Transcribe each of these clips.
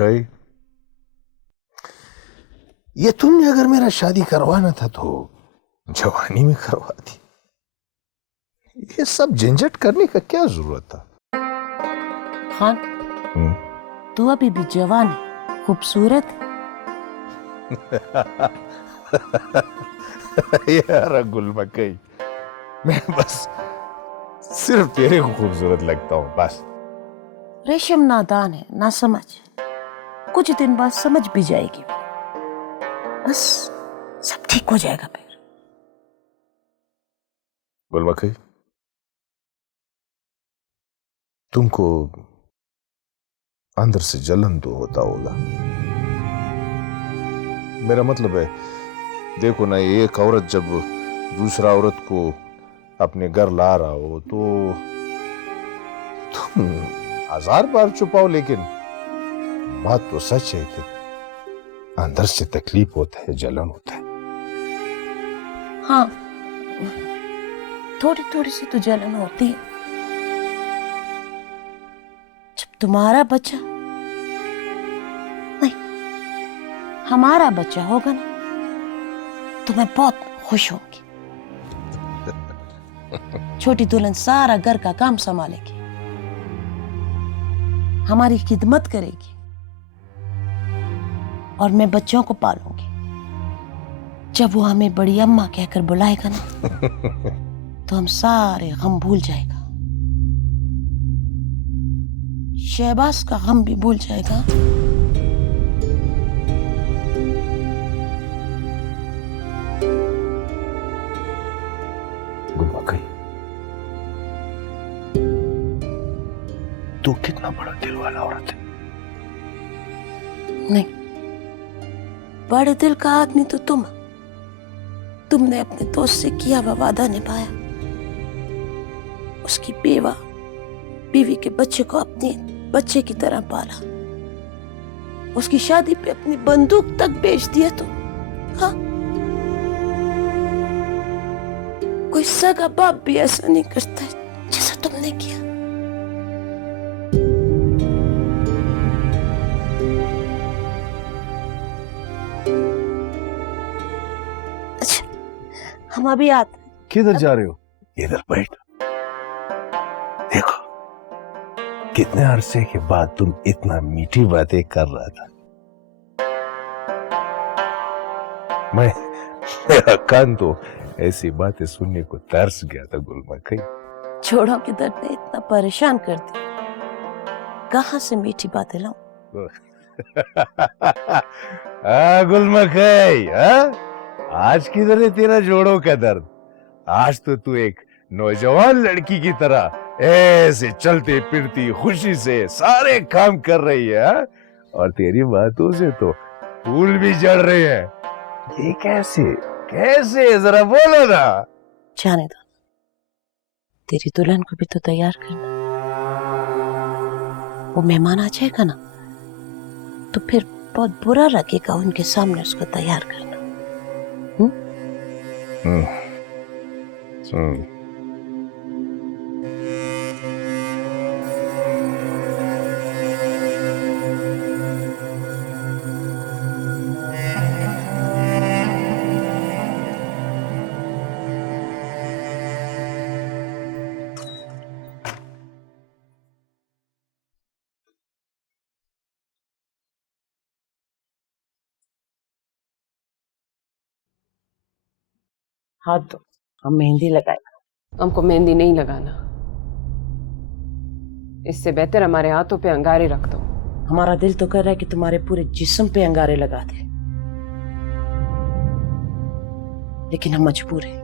मकई, ये तुमने अगर मेरा शादी करवाना था तो जवानी में करवाती। ये सब झंझट करने का क्या जरूरत था? खान, तू अभी भी जवान है, खूबसूरत है। यार गुल मकई, मैं बस सिर्फ तेरे को खूबसूरत लगता हूँ बस। रेशम नादान है, ना समझ। कुछ दिन बाद समझ भी जाएगी, बस सब ठीक हो जाएगा फिर। गुल मकई, तुमको अंदर से जलन तो होता होगा। मेरा मतलब है, देखो ना, एक औरत जब दूसरा औरत को अपने घर ला रहा हो तो तुम 1000 बार छुपाओ, लेकिन बात तो सच है कि अंदर से तकलीफ होता है, जलन होता है। हाँ, थोड़ी थोड़ी सी तो जलन होती है। जब तुम्हारा बच्चा नहीं, हमारा बच्चा होगा ना, तो मैं बहुत खुश होंगी। छोटी दुल्हन सारा घर का काम संभालेगी, हमारी खिदमत करेगी, और मैं बच्चों को पालूंगी। जब वो हमें बड़ी अम्मा कहकर बुलाएगा ना, तो हम सारे गम भूल जाएगा। शहबाज का गम भी भूल जाएगा। तू कितना बड़ा दिल वाला औरत है। नहीं, बड़े दिल का आदमी तो तुमने अपने दोस्त से किया हुआ वादा निभाया। उसकी बीवी के बच्चे को अपने बच्चे की तरह पाला। उसकी शादी पे अपनी बंदूक तक बेच दिया तो हाँ, कोई सगा बाप भी ऐसा नहीं करता जैसा तुमने किया। अच्छा, हम अभी आते। किधर जा रहे हो? इधर बैठ। देखो, कितने अरसे के बाद तुम इतना मीठी बातें कर रहा था। मेरा कान तो ऐसी बातें सुनने को तरस गया था गुल मकई। छोड़ों के दर्द ने इतना परेशान कर दिया, कहां से मीठी बातें लाऊं? गुल मकई, आज किधर है तेरा जोड़ों का दर्द? आज तो तू एक नौजवान लड़की की तरह ऐसे चलती फिरती खुशी से सारे काम कर रही है, और तेरी बातों से तो फूल भी जड़ रहे हैं। ये कैसे कैसे, जरा बोलो ना। जाने दो, तेरी दुल्हन को भी तो तैयार करना। वो मेहमान आ जाएगा ना, तो फिर बहुत बुरा लगेगा उनके सामने उसको तैयार करना। हाथ दो, हम मेहंदी लगाएंगे। हमको मेहंदी नहीं लगाना, इससे बेहतर हमारे हाथों पे अंगारे रख दो। हमारा दिल तो कर रहा है कि तुम्हारे पूरे जिस्म पे अंगारे लगा दे, लेकिन हम मजबूर हैं।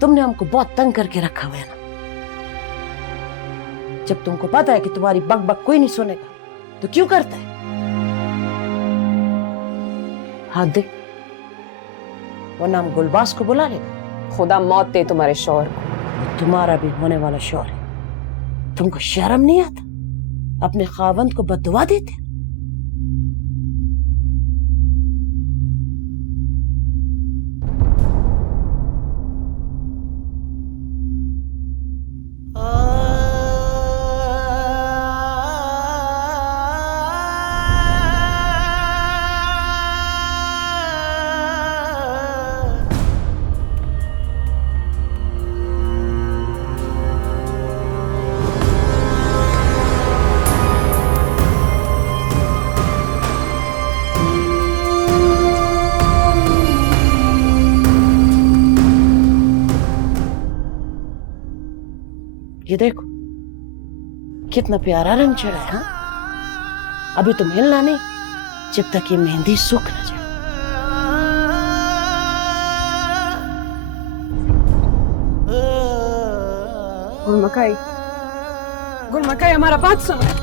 तुमने हमको बहुत तंग करके रखा हुआ है ना। जब तुमको पता है कि तुम्हारी बक बक कोई नहीं सुनेगा, तो क्यों करता है? हाथ दे, वरना हम गुलबाज को बुला लेगा। खुदा मौत दे तुम्हारे शौहर को। तुम्हारा भी होने वाला शौहर है। तुमको शर्म नहीं आता? अपने खावंद को बददुआ देते। ये देखो कितना प्यारा रंग चढ़ा है। हाँ? अभी तुम हिलना नहीं जब तक ये मेहंदी सूख न जाए। गुलमकाई, गुलमकाई हमारा बात सुनो।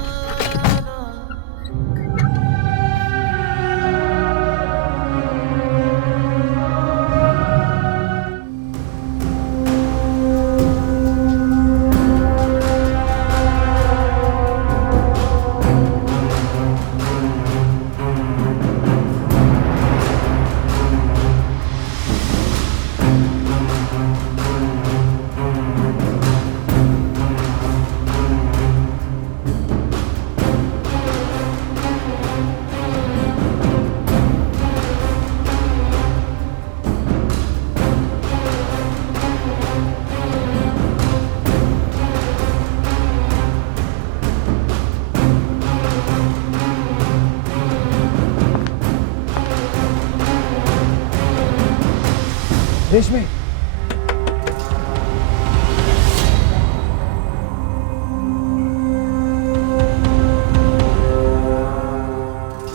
रेशमी,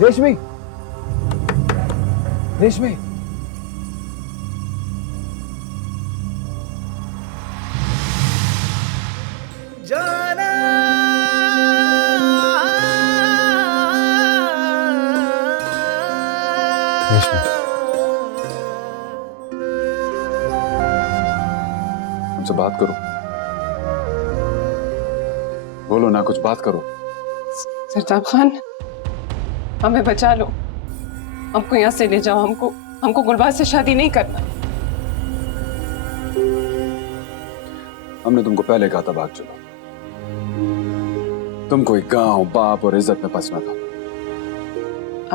रेशमी, रेशमी, जाना रेशमी, हमसे बात करो, बोलो ना, कुछ बात करो। सरताब खान, हमें बचा लो, हमको यहाँ से ले जाओ। हमको गुलबाज से शादी नहीं करना। हमने तुमको पहले कहा था भाग चलो। तुमको एक गांव, बाप और इज्जत में फंसना था।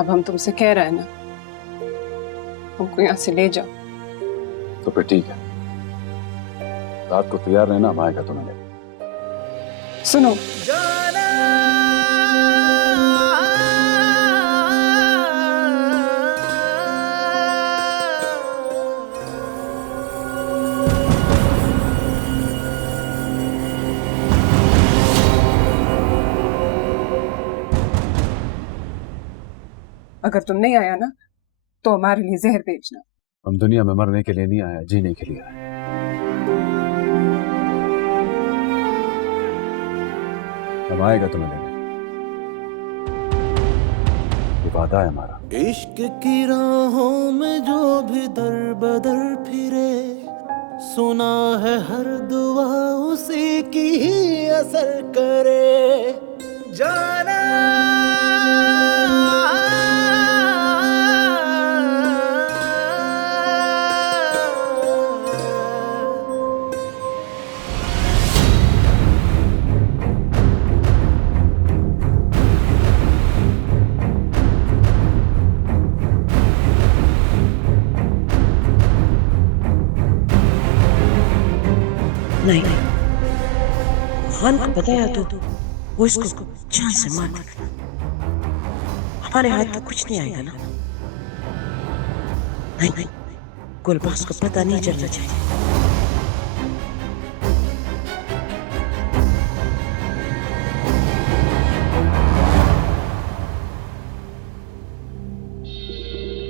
अब हम तुमसे कह रहे हैं ना, हमको यहाँ से ले जाओ। तो फिर ठीक है, रात को तैयार रहना, हम आएगा तुम्हें लेने। सुनो, अगर तुम नहीं आया ना तो हमारे लिए जहर भेजना। हम दुनिया में मरने के लिए नहीं आया, जीने के लिए आए। हम आएगा तुम्हें लेने, ये वादा है हमारा। इश्क की राहों में जो भी दर बदर फिरे, सुना है हर दुआ उसी की ही असर करे। जाना नहीं, खान को बताया तो वो इसको जान से मार देगा। हमारे हाथ में कुछ नहीं आएगा ना। नहीं, गुलबाज को पता नहीं चलना चाहिए।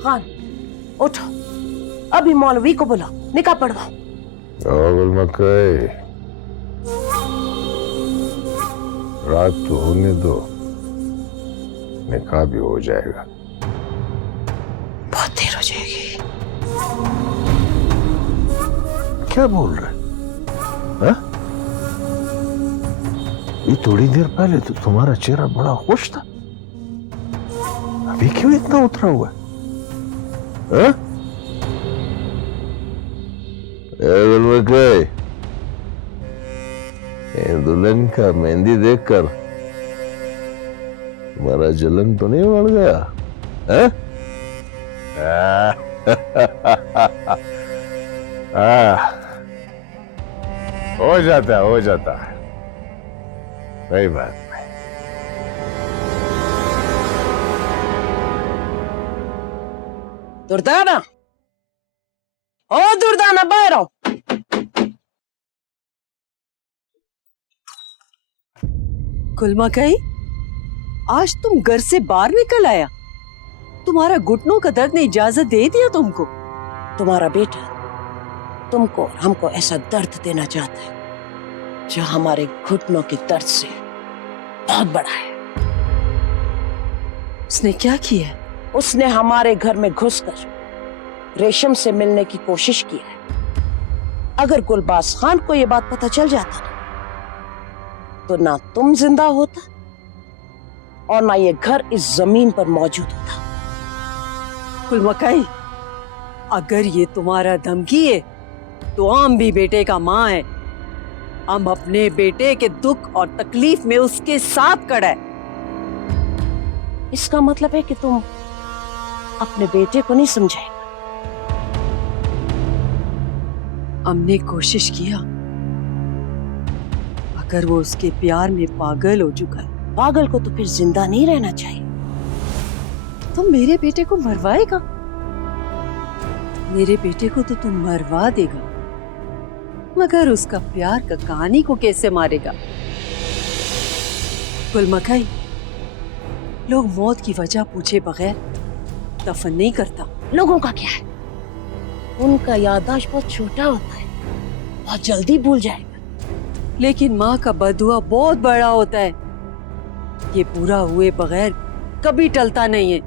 खान उठो, अभी मौलवी को बुलाओ, निकाह पढ़वाओ। गुलमकई, रात तो होने दो, निकाह भी हो जाएगा। बहुत देर हो जाएगी। क्या बोल रहे? हाँ? ये थोड़ी देर पहले तो तुम्हारा चेहरा बड़ा खुश था, अभी क्यों इतना उतरा हुआ है? हाँ? गुलमकई, दुल्हन का मेहंदी देखकर तुम्हारा जलन तो नहीं बढ़ गया? हो जाता है, कोई बात नहीं। दुर्दाना, ओ दुर्दाना, बाहर आओ। गुलमकई, आज तुम घर से बाहर निकल आया। तुम्हारा घुटनों का दर्द ने इजाजत दे दिया तुमको? तुम्हारा बेटा तुमको और हमको ऐसा दर्द देना चाहता है जो हमारे घुटनों के दर्द से बहुत बड़ा है। उसने क्या किया? उसने हमारे घर में घुसकर रेशम से मिलने की कोशिश की है। अगर गुलबाज खान को यह बात पता चल जाता ना, तो ना तुम जिंदा होता और ना ये घर इस जमीन पर मौजूद होता। गुलमकई, अगर ये तुम्हारा धमकी है तो हम भी बेटे का माँ है। हम अपने बेटे के दुख और तकलीफ में उसके साथ खड़ा है। इसका मतलब है कि तुम अपने बेटे को नहीं समझाएगा। हमने कोशिश किया, अगर वो उसके प्यार में पागल हो चुका है। पागल को तो फिर जिंदा नहीं रहना चाहिए। तुम मेरे बेटे को मरवाएगा? मेरे बेटे को तो तुम मरवा देगा, मगर उसका प्यार का कहानी को कैसे मारेगा? गुलमकई, लोग मौत की वजह पूछे बगैर दफन नहीं करता। लोगों का क्या है, उनका याददाश्त बहुत छोटा होता है, बहुत जल्दी भूल जाएगा। लेकिन माँ का बदुआ बहुत बड़ा होता है, ये पूरा हुए बगैर कभी टलता नहीं है।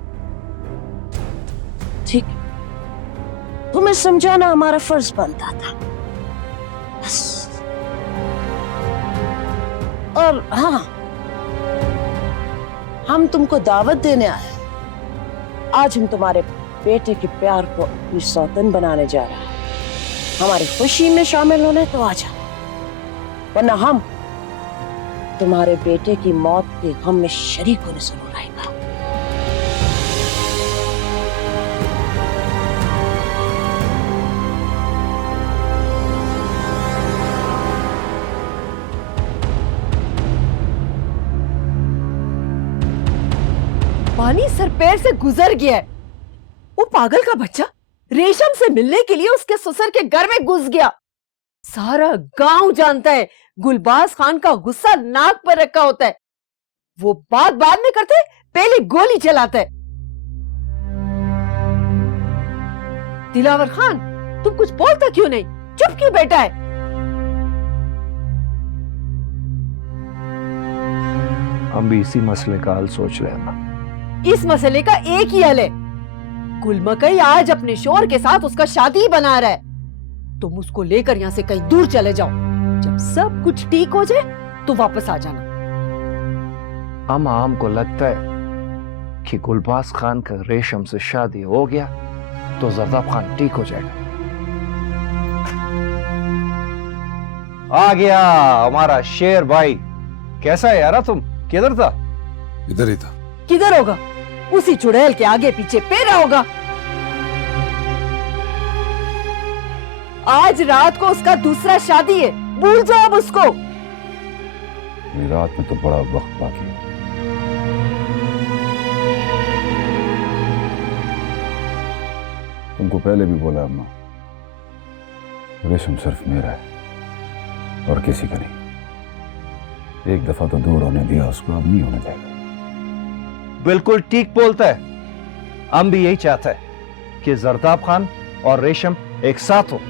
ठीक है, तुम्हें समझाना हमारा फर्ज बनता था बस। और हाँ, हम तुमको दावत देने आए हैं। आज हम तुम्हारे बेटे के प्यार को अपनी सौतन बनाने जा रहे हैं। हमारी खुशी में शामिल होने तो आ जाओ, वरना हम तुम्हारे बेटे की मौत के गम में शरीक होने जरूर आएगा। पानी सर पैर से गुजर गया है। वो पागल का बच्चा रेशम से मिलने के लिए उसके ससुर के घर में घुस गया। सारा गांव जानता है गुलबाज खान का गुस्सा नाक पर रखा होता है। वो बात बाद में करते, पहले गोली चलाता है। दिलावर खान, तुम कुछ बोलता क्यों नहीं? चुप क्यों बैठा है? हम भी इसी मसले का हल सोच रहे हैं ना। इस मसले का एक ही हल है। गुलमकई आज अपने शोहर के साथ उसका शादी बना रहा है। तुम उसको लेकर यहाँ से कहीं दूर चले जाओ। जब सब कुछ ठीक हो जाए तो वापस आ जाना। हमको लगता है कि गुलबाज खान का रेशम से शादी हो गया तो जरदाब खान ठीक हो जाएगा। आ गया हमारा शेर भाई। कैसा है यारा तुम? किधर था? इधर ही था। किधर होगा? उसी चुड़ैल के आगे पीछे पेरा होगा। आज रात को उसका दूसरा शादी है, भूल जाओ अब उसको। रात में तो बड़ा वक्त बाकी है। तुमको पहले भी बोला अम्मा, रेशम सिर्फ मेरा है और किसी का नहीं। एक दफा तो दूर होने दिया उसको, अब नहीं होने देगा। बिल्कुल ठीक बोलता है। हम भी यही चाहता है कि जरदाब खान और रेशम एक साथ हो।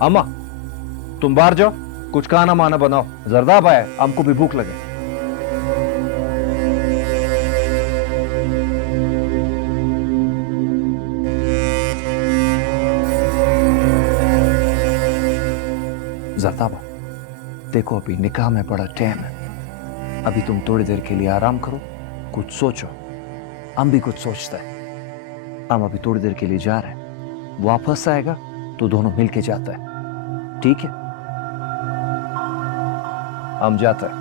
अम्मा, तुम बाहर जाओ, कुछ खाना माना बनाओ। जरदाब आया, हमको भी भूख लगे। जरदाबा, देखो अभी निकाह में बड़ा टाइम है। अभी तुम थोड़ी देर के लिए आराम करो, कुछ सोचो। हम भी कुछ सोचते हैं। हम अभी थोड़ी देर के लिए जा रहे हैं, वापस आएगा तो दोनों मिलके जाता है। ठीक है, हम जाते हैं।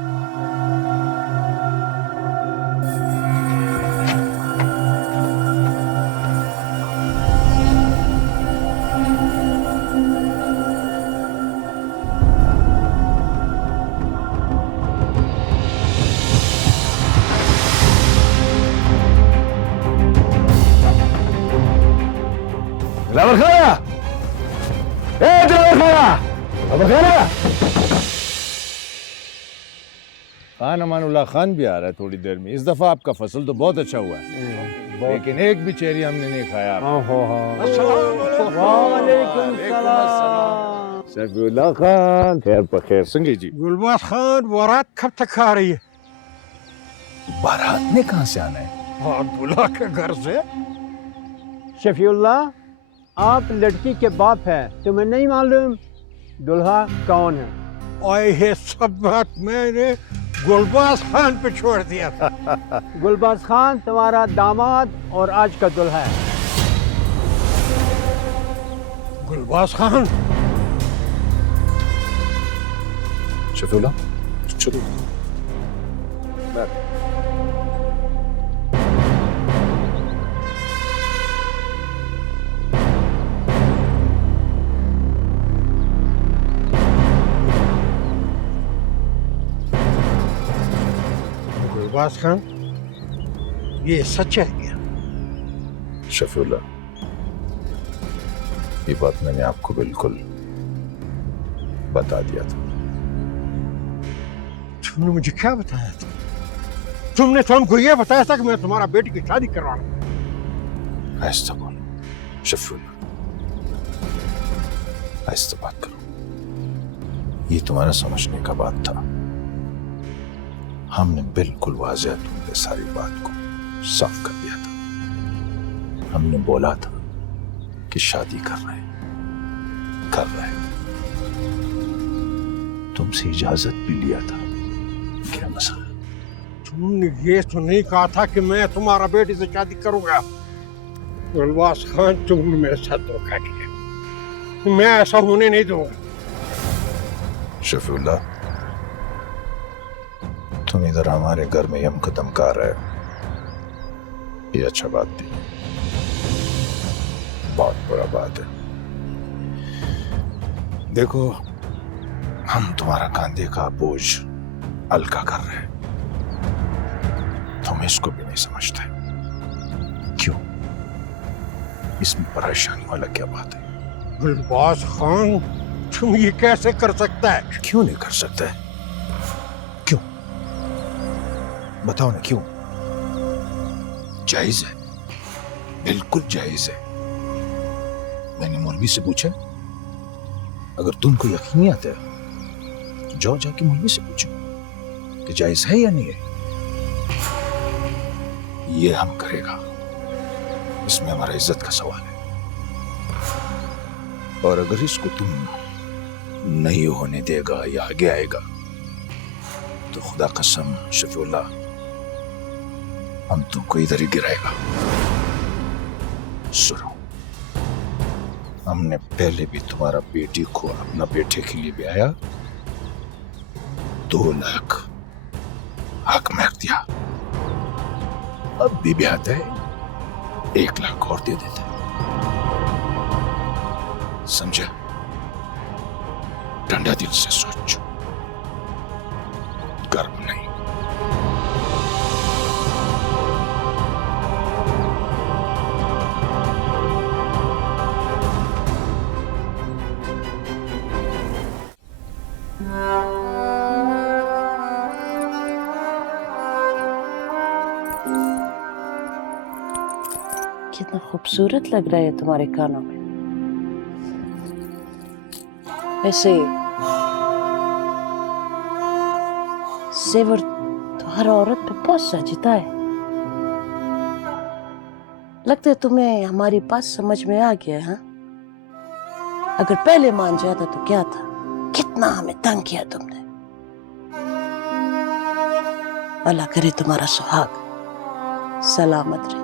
दिलावर खाना, ए दिलावर खाना, दिलावर खाना। खान अमानुल्लाह खान भी आ रहा है थोड़ी देर में। इस दफा आपका फसल तो बहुत अच्छा हुआ है, लेकिन एक भी चेरी हमने नहीं खाया। शफीउल्लाह खान, खैर पखेर संगी जी। गुलबाज खान, बारात कब तक आ रही है? बारात में कहां से आना है? और दूल्हा के घर से। शफीउल्लाह, आप लड़की के बाप हैं, तुम्हें नहीं मालूम दूल्हा कौन है? और ये सब बात मैंने गुलबाज खान पे छोड़ दिया था। गुलबाज खान तुम्हारा दामाद और आज का दूल्हा है। गुलबाज खान। शफीउल्लाह, चलो। गुलबाज खान, ये सच है क्या? शफीउल्लाह, ये बात मैंने आपको बिल्कुल बता दिया था। तुमने मुझे क्या बताया था? तुमने तो हमको ये बताया था कि मैं तुम्हारा बेटी की शादी करवाना। आहिस्ता बोलो शफीउल्लाह, आहिस्ता बात करो। ये तुम्हारा समझने का बात था। हमने बिल्कुल वाज़ेह तुमसे सारी बात को साफ कर दिया था। हमने बोला था कि शादी कर रहे हैं। तुमसे इजाजत भी लिया था। क्या मसला? तुमने ये तो नहीं कहा था कि मैं तुम्हारा बेटी से शादी करूंगा। गुलबाज खान, तुमने मेरे साथ धोखा किया। मैं ऐसा होने नहीं दूंगा। शफीउल्लाह, तुम इधर हमारे घर में यम कदम कर रहे हो, ये अच्छा बात नहीं, बहुत बुरा बात है। देखो, हम तुम्हारा कांधे का बोझ हल्का कर रहे हैं, तुम इसको भी नहीं समझते। क्यों? इसमें परेशानी वाला क्या बात है? गुलबाज खान, तुम ये कैसे कर सकता है? क्यों नहीं कर सकता है? क्यों? बताओ ना क्यों? जायज है, बिल्कुल जायज है। मैंने मौलवी से पूछा, अगर तुमको यकीन नहीं आता है, जाओ जाके मौलवी से पूछो कि जायज है या नहीं है। ये हम करेगा, इसमें हमारा इज्जत का सवाल है। और अगर इसको तुम नहीं होने देगा या आगे आएगा, तो खुदा कसम शफीउल्लाह, हम तुमको इधर ही गिराएगा। सुनो, हमने पहले भी तुम्हारा बेटी को अपना बेटे के लिए ब्याया, 2 लाख हक महर दिया। अब भी ब्याहता है, 1 लाख और दे देते। समझा? ठंडा दिल से सोचो, गर्व नहीं। कितना खूबसूरत लग रहा है तुम्हारे कानों में। वैसे जेवर तो हर औरत पे बहुत सजता है। लगता है तुम्हें हमारी बात समझ में आ गया है, हाँ? अगर पहले मान जाता तो क्या था, कितना हमें तंग किया तुमने। अल्लाह करे तुम्हारा सुहाग सलामत रहे।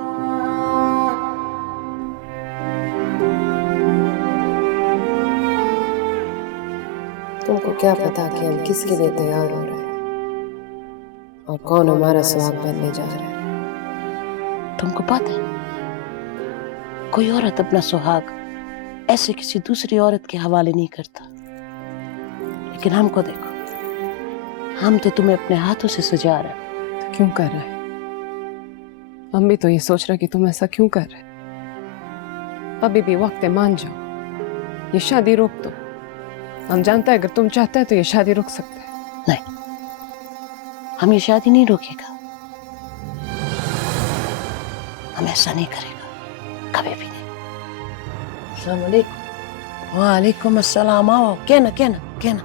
तुमको क्या पता कि हम किसके लिए तैयार हो रहे हैं और कौन हमारा सुहाग बनने जा रहा है। तुमको पता है, कोई औरत अपना सुहाग ऐसे किसी दूसरी औरत के हवाले नहीं करता। लेकिन हमको देखो, हम तो तुम्हें अपने हाथों से सजा रहे हैं। तो क्यों कर रहे हैं? हम भी तो ये सोच रहे कि तुम ऐसा क्यों कर रहे हैं। अभी भी वक्त है, मान जाओ। ये शादी रोक दो। हम जानते हैं अगर तुम चाहते हैं तो ये शादी रोक सकते हैं। नहीं, हम ये शादी नहीं रोकेगा। हम ऐसा नहीं करेगा, कभी भी नहीं। अस्सलाम वालेकुम। वालेकुम अस्सलाम। आओ, कहना कहना कहना।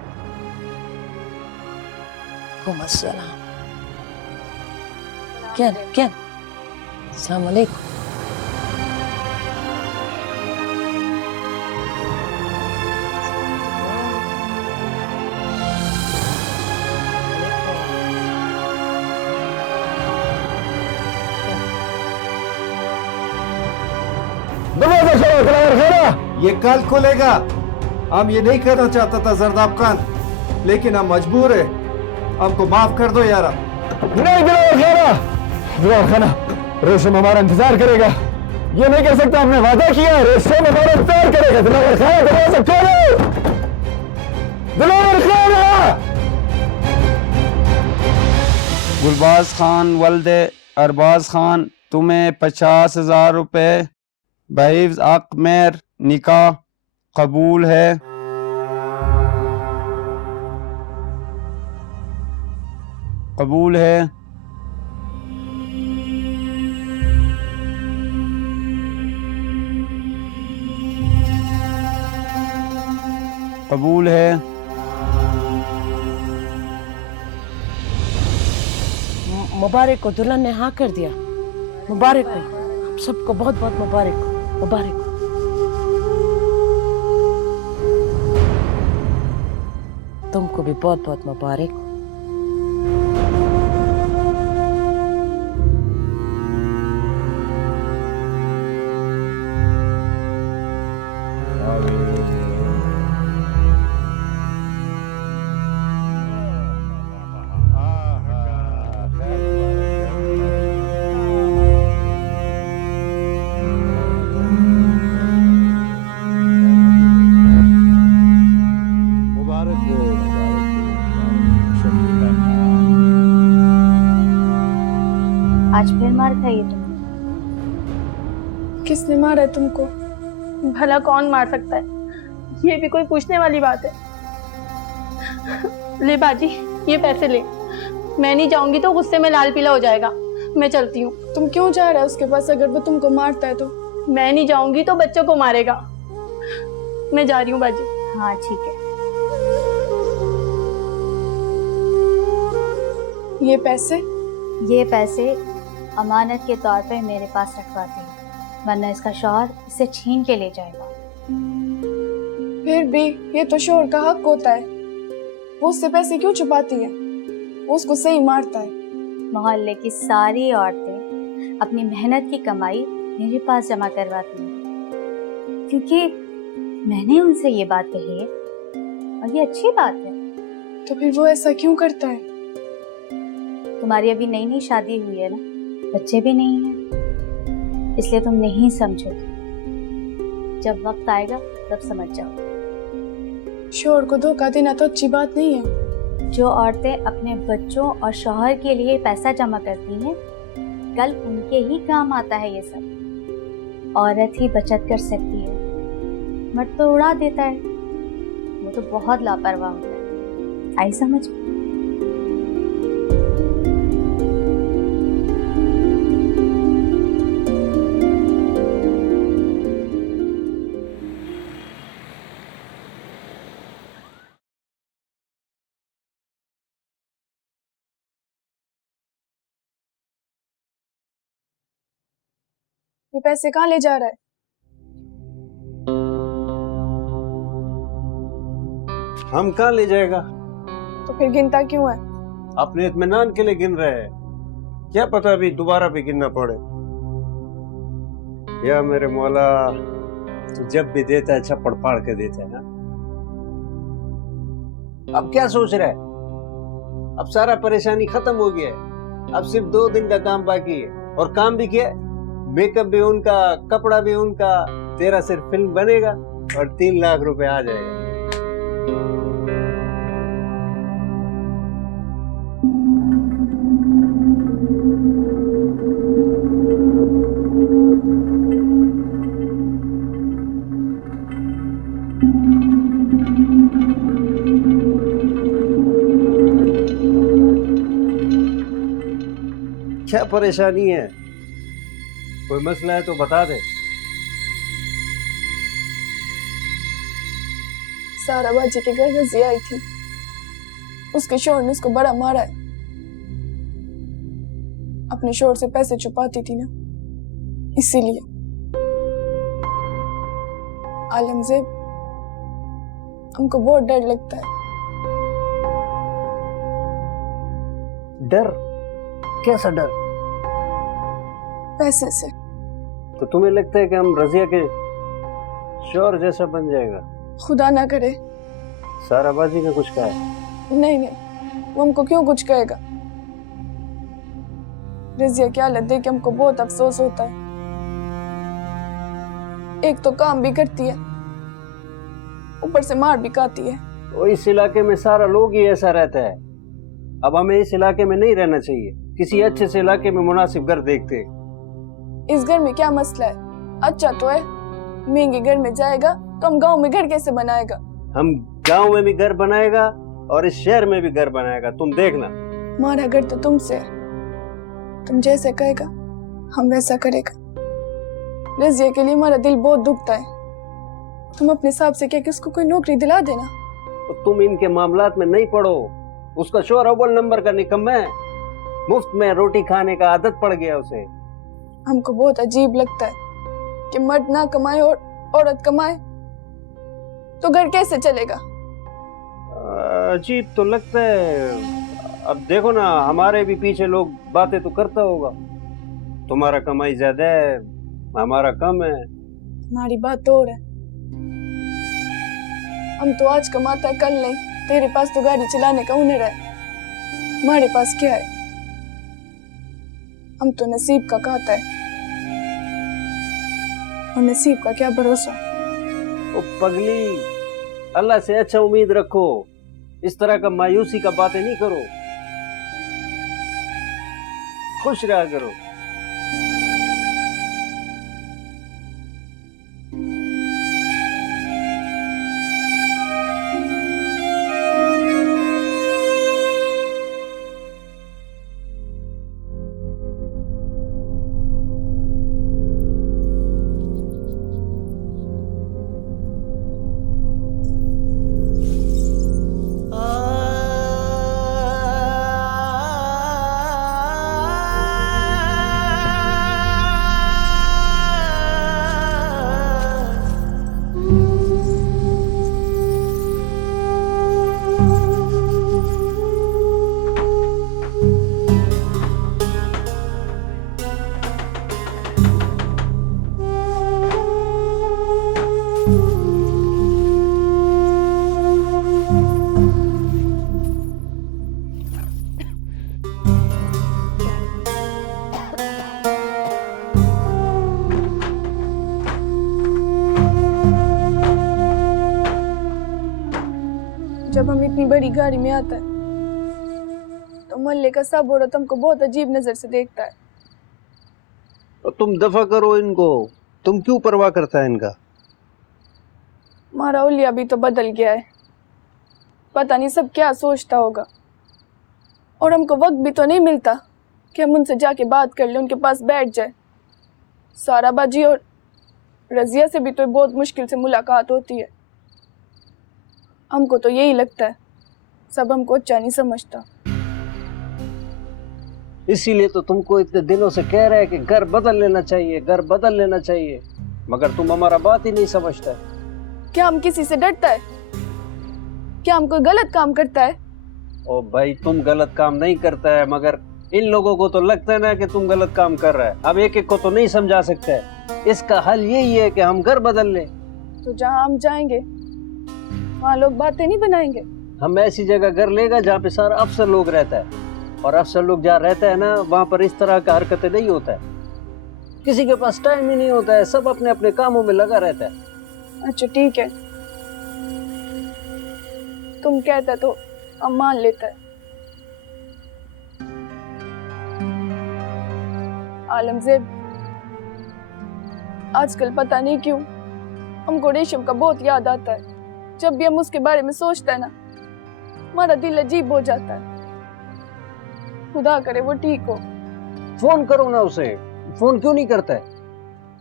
वालेकुम अस्सलाम। कहना कहना। अस्सलाम वालेकुम। ये कल खुलेगा। हम ये नहीं करना चाहता था जरदाब खान, लेकिन हम मजबूर है। हमको माफ कर दो यारा। नहीं दिलावर खाना, रेशम हमारा इंतजार करेगा। ये नहीं कर सकता, हमने वादा किया है, रेशम हमारा इंतजार करेगा। दिलावर खाना दरवाजा खोलो। दिलावर खाना। गुलबाज खान वल्दे अरबाज खान, तुम्हें 50,000 रुपए बहिव्ज अक मेर निकाह कबूल है। कबूल है। कबूल है। मुबारक हो, दुल्हन ने हाँ कर दिया। मुबारक हो, आप सबको बहुत बहुत मुबारक हो। मुबारक हो। तुमको भी बहुत बहुत मुबारक हो। आज फिर मार खाइए तुम। किसने मारा है तुमको? भला कौन मार सकता है? ये भी कोई पूछने वाली बात है? ले बाजी, ये पैसे ले। मैं नहीं जाऊंगी तो गुस्से में लाल पीला हो जाएगा। मैं चलती हूँ। तुम क्यों जा रहा है उसके पास? अगर वो तुमको मारता है तो? मैं नहीं जाऊंगी तो बच्चों को मारेगा। मैं जा रही हूँ बाजी। हाँ ठीक है। ये पैसे अमानत के तौर पे मेरे पास रखवाती है, वरना इसका शौहर इसे छीन के ले जाएगा। फिर भी ये तो शौहर का हक होता है। वो उससे पैसे क्यों छुपाती है? वो उसको सही मारता है। मोहल्ले की सारी औरतें अपनी मेहनत की कमाई मेरे पास जमा करवाती हैं, क्योंकि मैंने उनसे ये बात कही है और ये अच्छी बात है। तो फिर वो ऐसा क्यों करता है? तुम्हारी अभी नई नई शादी हुई है ना, बच्चे भी नहीं हैं, इसलिए तुम नहीं समझोगे। जब वक्त आएगा तब समझ जाओ। शौहर को धोखा देना तो अच्छी बात नहीं है। जो औरतें अपने बच्चों और शौहर के लिए पैसा जमा करती हैं, कल उनके ही काम आता है ये सब। औरत ही बचत कर सकती है, मर्द तो उड़ा देता है। वो तो बहुत लापरवाह होता है। आई समझ? ये पैसे कहाँ ले जा रहा है? हम कहाँ ले जाएगा? तो फिर गिनता क्यों है? अपने इत्मीनान के लिए गिन रहे हैं। क्या पता अभी दोबारा भी गिनना पड़े। या मेरे मौला, तू जब भी देता है छप्पड़ फाड़ के देता है ना। अब क्या सोच रहा है? अब सारा परेशानी खत्म हो गया है। अब सिर्फ 2 दिन का काम बाकी है, और काम भी किया। मेकअप भी उनका, कपड़ा भी उनका, तेरा सिर्फ फिल्म बनेगा और 3 लाख रुपए आ जाएगा। क्या परेशानी है? कोई मसला है तो बता दे। सारा बाजी के घर रजिया आई थी, उसके शोहर ने उसको बड़ा मारा है। अपने शोहर से पैसे छुपाती थी ना, इसीलिए। आलमजेब, हमको बहुत डर लगता है। डर? कैसा डर? पैसे से। तो तुम्हें लगता है कि हम रजिया के शोहर जैसा बन जाएगा? खुदा ना करे। सारा बाजी ने कुछ कहा है? नहीं नहीं, वो हमको क्यों कुछ कहेगा। रजिया की हालत देख के हमको बहुत अफसोस होता है। एक तो काम भी करती है, ऊपर से मार भी खाती है। तो इस इलाके में सारा लोग ही ऐसा रहता है। अब हमें इस इलाके में नहीं रहना चाहिए, किसी अच्छे से इलाके में मुनासिब घर देखते। इस घर में क्या मसला है? अच्छा तो है, महंगे घर में जाएगा तो हम गांव में घर कैसे बनाएगा? हम गांव में भी घर बनाएगा और इस शहर में भी घर बनाएगा, तुम देखना। हमारा घर तो तुमसे है, तुम जैसे कहेगा हम वैसा करेगा। रजिया के लिए हमारा दिल बहुत दुखता है। तुम अपने हिसाब से क्या कि उसको कोई नौकरी दिला देना। तो तुम इनके मामलात में नहीं पड़ो। उसका शोहर अव्वल नंबर का निकम्मा है, मुफ्त में रोटी खाने का आदत पड़ गया उसे। हमको बहुत अजीब लगता है कि मर्द ना कमाए और औरत कमाए, तो घर कैसे चलेगा? अजीब तो लगता है। अब देखो ना, हमारे भी पीछे लोग बातें तो करता होगा, तुम्हारा कमाई ज्यादा है, हमारा कम है। हमारी बात और है। हम तो आज कमाता है, कल नहीं। तेरे पास तो गाड़ी चलाने का हुनर है, हमारे पास क्या है? हम तो नसीब का कहता है, और नसीब का क्या भरोसा। ओ पगली, अल्लाह से अच्छा उम्मीद रखो, इस तरह का मायूसी का बातें नहीं करो, खुश रहा करो। जब हम इतनी बड़ी गाड़ी में आता है तो मोहल्ले का सब औरत हमको बहुत अजीब नजर से देखता है। तो तुम दफा करो इनको, तुम क्यों परवाह करता है इनका? हमारा उलिया भी तो बदल गया है, पता नहीं सब क्या सोचता होगा। और हमको वक्त भी तो नहीं मिलता कि हम उनसे जाके बात कर ले, उनके पास बैठ जाए। सारा बाजी और रजिया से भी तो बहुत मुश्किल से मुलाकात होती है। हमको तो यही लगता है सब हमको अच्छा नहीं समझता। इसीलिए तो तुमको इतने दिनों से कह रहे हैं कि घर बदल लेना चाहिए, घर बदल लेना चाहिए, मगर तुम हमारा बात ही नहीं समझता। क्या हम किसी से डरता है? क्या हम कोई गलत काम करता है? ओ भाई, तुम गलत काम नहीं करता है, मगर इन लोगों को तो लगता है ना कि तुम गलत काम कर रहा है। अब एक एक को तो नहीं समझा सकते। इसका हल यही है कि हम घर बदल लें। तो जहाँ हम जाएंगे वहाँ लोग बातें नहीं बनाएंगे। हम ऐसी जगह घर लेगा जहाँ पे सारा अफसर लोग रहता है, और अफसर लोग जहाँ रहता है ना, वहाँ पर इस तरह का हरकतें नहीं होता है। किसी के पास टाइम ही नहीं होता है, सब अपने अपने कामों में लगा रहता है। अच्छा ठीक है, तुम कहता तो हम मान लेता है। आलमजेब, आजकल पता नहीं क्यों हमको रेशम का बहुत याद आता है। जब भी हम उसके बारे में सोचते हैं ना, हमारा दिल अजीब हो जाता है। खुदा करे वो ठीक हो। फोन करो ना उसे, फोन क्यों नहीं करता है?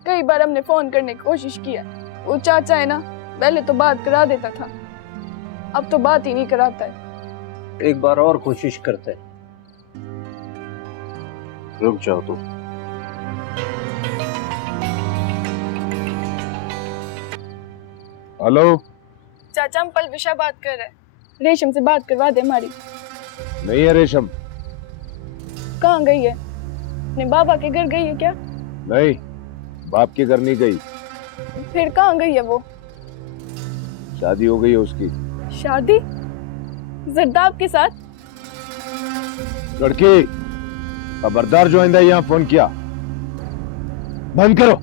कई बार हमने फोन करने की कोशिश किया, वो चाचा है ना, पहले तो बात करा देता था, अब तो बात ही नहीं कराता है। एक बार और कोशिश करते हैं। रुक जाओ तुम। हेलो चाचा, हम पलविशा बात कर रहे हैं, रेशम से बात करवा दे हमारी। नहीं है रेशम। कहाँ गई है? अपने बाबा के घर गई है क्या? नहीं, बाप के घर नहीं गई। फिर कहाँ गई है वो? शादी हो गई है उसकी। शादी? जरदाब के साथ? लड़की खबरदार, जो आइंदा यहाँ फोन किया बंद करो।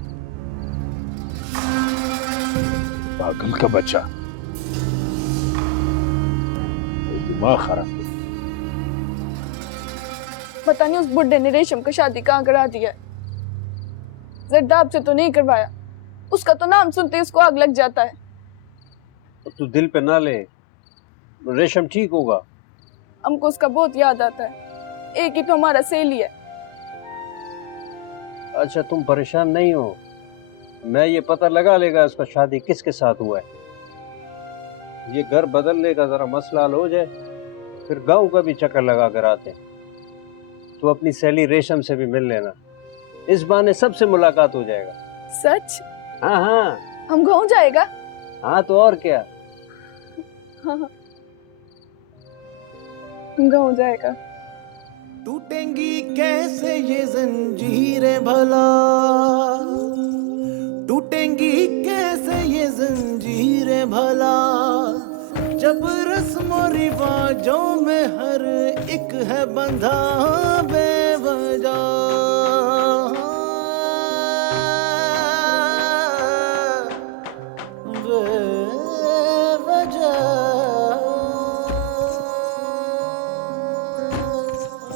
पागल का बच्चा, दिमाग खराब। पता नहीं उस बुड्ढे ने रेशम को शादी कहाँ करा दिया है। जरदाब से तो नहीं करवाया, उसका तो नाम सुनते ही उसको आग लग जाता है। तो तू दिल पे ना ले, रेशम ठीक होगा। हमको उसका बहुत याद आता है, एक ही तो हमारा सहेली है। अच्छा तुम परेशान नहीं हो, मैं ये पता लगा लेगा उसका शादी किसके साथ हुआ है। ये घर बदल लेगा, जरा मसला हल हो जाए, फिर गांव का भी चक्कर लगा कर आते। तो अपनी सहेली रेशम से भी मिल लेना, इस बहाने सबसे मुलाकात हो जाएगा। सच? हाँ हाँ। हम गाँव जाएगा? हाँ तो और क्या। हाँ, गाँव जाएगा। टूटेंगी कैसे ये जंजीरें भला, टूटेंगी कैसे ये जंजीरें भला, जब रस्म रिवाजों में हर एक है बंधा बेवजह।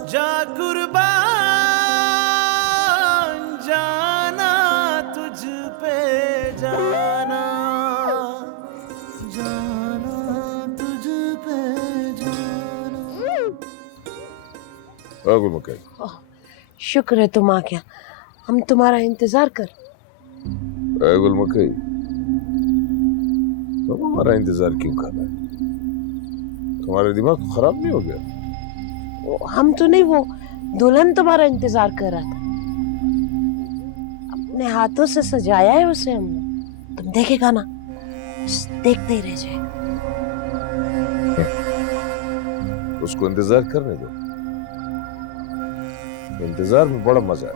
जा कुर्बान जाना तुझ पे जाना, जाना तुझ पे जाना। मकई, शुक्र है तुम आ गया, हम तुम्हारा इंतजार कर। गुल मकई, तुम हमारा इंतजार क्यों कर रहे? तुम्हारा दिमाग खराब नहीं हो गया? हम तो नहीं, वो दुल्हन तुम्हारा इंतजार कर रहा था। अपने हाथों से सजाया है उसे हमने, तुम देखेगा ना, बस देखते ही रह जाएगा। उसको इंतजार करने दो, इंतजार में बड़ा मजा है।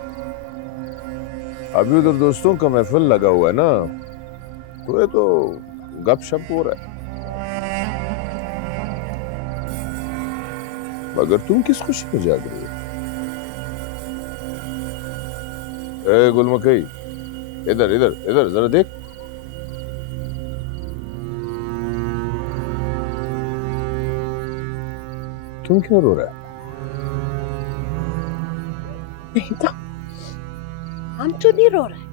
अभी उधर दोस्तों का महफिल लगा हुआ है ना, तो ये तो गपशप हो रहा है। मगर तुम किस खुशी में जाग रही हो? ए गुलमकई, इधर इधर इधर जरा देख। तुम क्यों रो रहा है? नहीं तो हम तो नहीं रो रहे,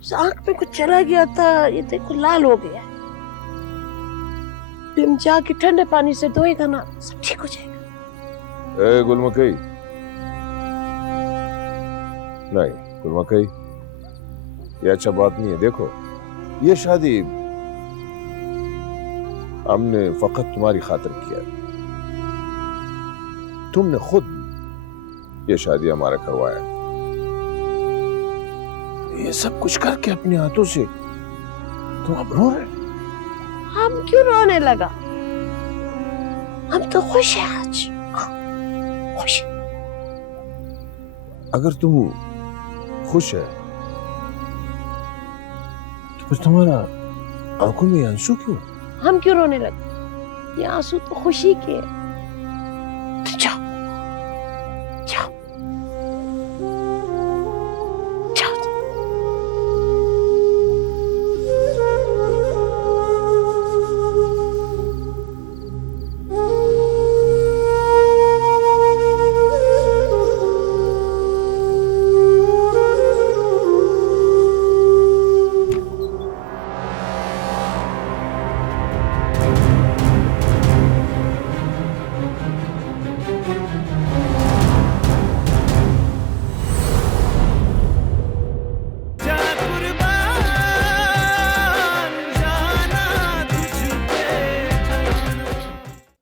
उस आंख में कुछ चला गया था, ये देखो लाल हो गया है। तुम जाके ठंडे पानी से धोएगा ना, सब ठीक हो जाएगा। ए गुलमकई, नहीं गुलमकई, ये अच्छा बात नहीं है। देखो, ये शादी हमने फकत तुम्हारी खातिर किया, तुमने खुद ये शादी हमारा करवाया। ये सब कुछ करके अपने हाथों से तुम अब रो रहे? हम क्यों रोने लगा? हम तो खुश हैं आज, खुश। अगर तुम खुश है तो फिर तुम्हारा आंखों में आंसू क्यों? हम क्यों रोने लगे? ये आंसू तो खुशी के हैं।